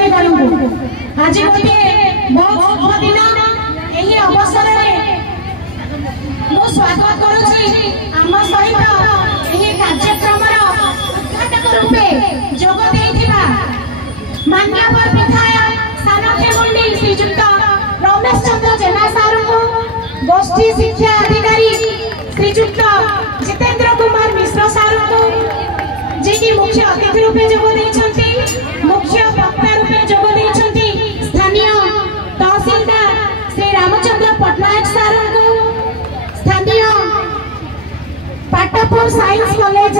आज गोटे बहुत शुभ दिन यही अवसर स्वागत करुच्ची आम सहित यही कार्यक्रम उद्घाटक रूपे जोग देइथिबा मान्यवर विधायक सानखेमुंडी श्रीजुक्त रमेश चंद्र जेना सार को गोष्ठी शिक्षा अधिकारी श्रीजुक्त जितेंद्र कुमार मिश्र सार को जी मुख्य अतिथि रूपे जोग देइछंती मुख्य वक्ता रूपे जोग देइछंती स्थानीय तहसीलदार श्री रामचंद्र पटनायक सार को स्थानीय पाटपुर साइंस कॉलेज